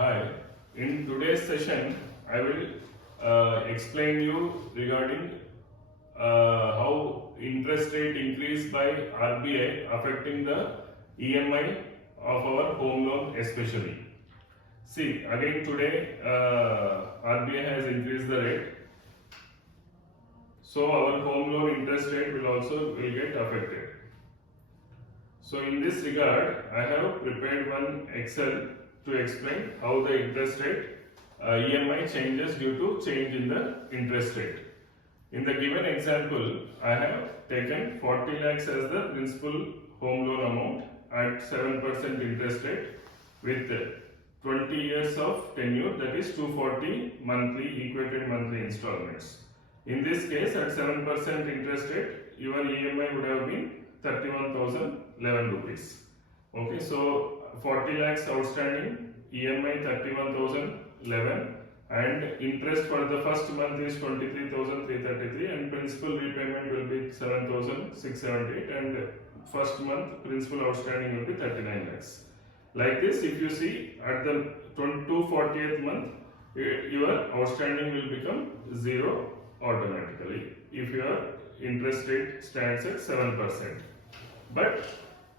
Hi, in today's session, I will explain you regarding how interest rate increase by RBI affecting the EMI of our home loan especially. See, again today RBI has increased the rate, so our home loan interest rate will get affected. So in this regard, I have prepared one Excel to explain how the interest rate EMI changes due to change in the interest rate. In the given example, I have taken 40 lakhs as the principal home loan amount at 7% interest rate with 20 years of tenure, that is 240 equated monthly installments. In this case, at 7% interest rate, your EMI would have been 31,011 rupees. Okay, so 40 lakhs outstanding, EMI 31,011, and interest for the first month is 23,333, and principal repayment will be 7,678, and first month principal outstanding will be 39 lakhs. Like this, if you see at the 240th month, your outstanding will become zero automatically if your interest rate stands at 7%. But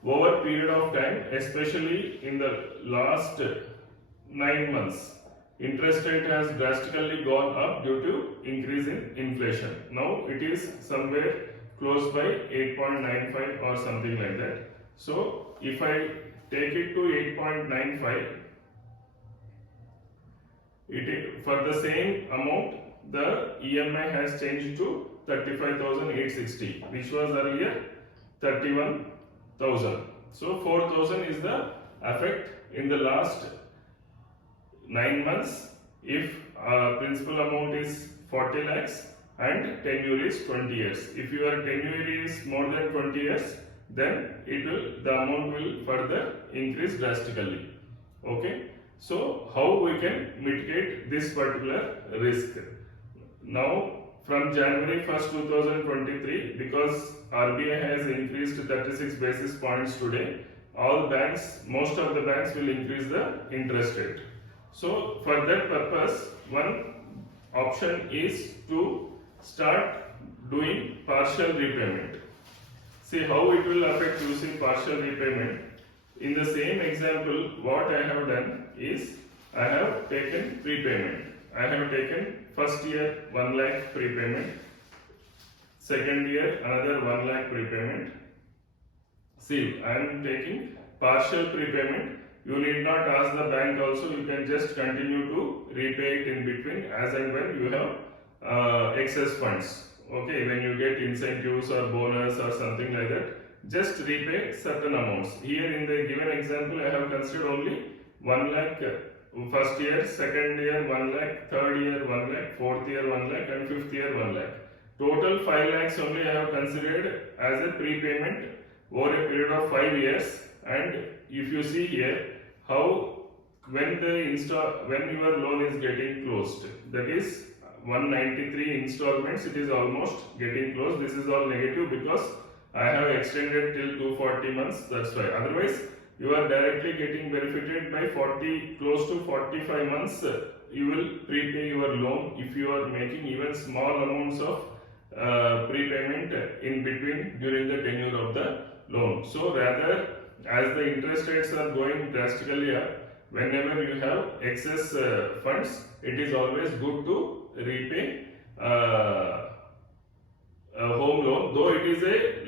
over period of time, especially in the last 9 months, interest rate has drastically gone up due to increase in inflation. Now it is somewhere close by 8.95 or something like that. So if I take it to 8.95, for the same amount, the EMI has changed to 35,860, which was earlier 31,000. So 4,000 is the effect in the last 9 months if principal amount is 40 lakhs and tenure is 20 years. If your tenure is more than 20 years, then the amount will further increase drastically. Okay. So how we can mitigate this particular risk? Now from January 1st, 2023, because RBI has increased 36 basis points today, most of the banks will increase the interest rate. So for that purpose, one option is to start doing partial repayment. See how it will affect using partial repayment. In the same example, what I have done is I have taken prepayment. I have taken first year 1 lakh prepayment, second year another 1 lakh prepayment. See, I am taking partial prepayment. You need not ask the bank also, you can just continue to repay it in between as and when you have excess funds. Okay, when you get incentives or bonus or something like that, just repay certain amounts. Here in the given example, I have considered only 1 lakh first year, second year 1 lakh, third year 1 lakh, fourth year 1 lakh, and fifth year 1 lakh. Total 5 lakhs only I have considered as a prepayment over a period of 5 years. And if you see here how when your loan is getting closed, that is 193 installments, it is almost getting closed. This is all negative because I have extended till 240 months, that's why. Otherwise you are directly getting benefited by close to 45 months. You will prepay your loan if you are making even small amounts of prepayment in between during the tenure of the loan. So rather, as the interest rates are going drastically up, whenever you have excess funds, it is always good to repay a home loan, though it is a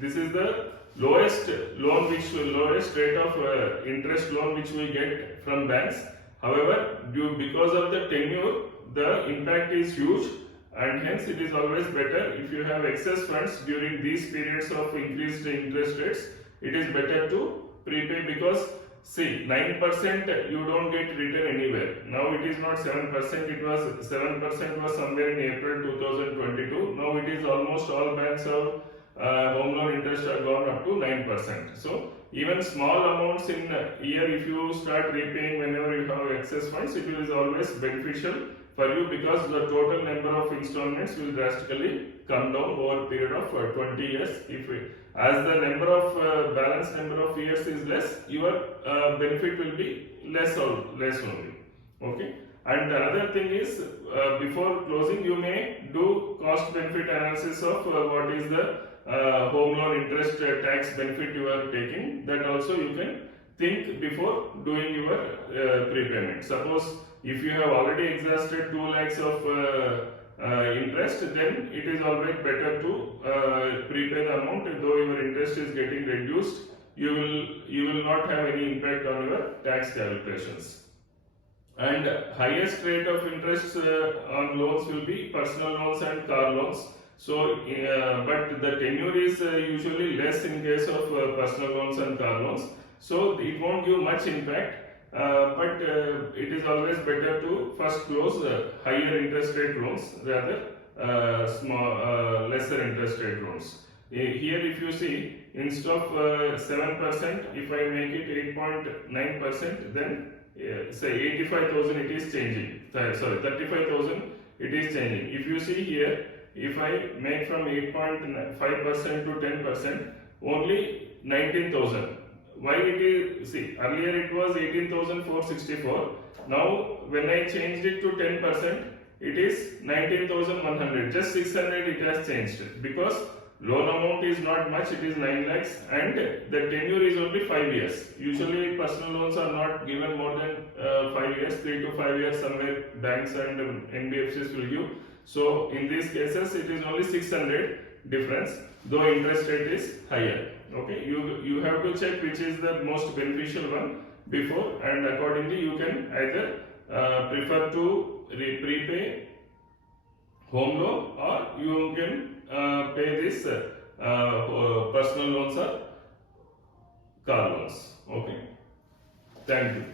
this is the lowest rate of interest loan which we get from banks. However, because of the tenure, the impact is huge, and hence it is always better if you have excess funds during these periods of increased interest rates. It is better to prepay because see, 9% you don't get return anywhere. Now it is not 7%, it was 7% was somewhere in April 2022. Now it is almost all banks have home loan interest have gone up to 9%. So even small amounts in a year, if you start repaying whenever you have excess funds, it is always beneficial for you because the total number of installments will drastically come down over a period of 20 years if as the number of balance number of years is less, your benefit will be less only. Okay. And another thing is, before closing, you may do cost benefit analysis of what is the home loan interest tax benefit you are taking. That also you can think before doing your prepayment. Suppose if you have already exhausted 2 lakhs of interest, then it is always better to prepay the amount. Though your interest is getting reduced, you will not have any impact on your tax calculations. And highest rate of interest on loans will be personal loans and car loans. So, but the tenure is usually less in case of personal loans and car loans. So it won't give much impact. But it is always better to first close higher interest rate loans rather lesser interest rate loans. Here, if you see, instead of 7%, if I make it 8.9%, then say 85,000 it is changing. Sorry, 35,000 it is changing. If you see here, if I make from 8.5% to 10%, only 19,000. Why it is, see, earlier it was 18,464. Now when I changed it to 10%, it is 19,100. Just 600 it has changed, because loan amount is not much, it is 9 lakhs, and the tenure is only 5 years. Usually personal loans are not given more than 5 years, 3 to 5 years somewhere banks and NBFCs will give. So in these cases it is only 600 difference, though interest rate is higher. Okay, you have to check which is the most beneficial one before, and accordingly you can either prefer to prepay home loan, or you can pay this personal loans or car loans. Okay, thank you.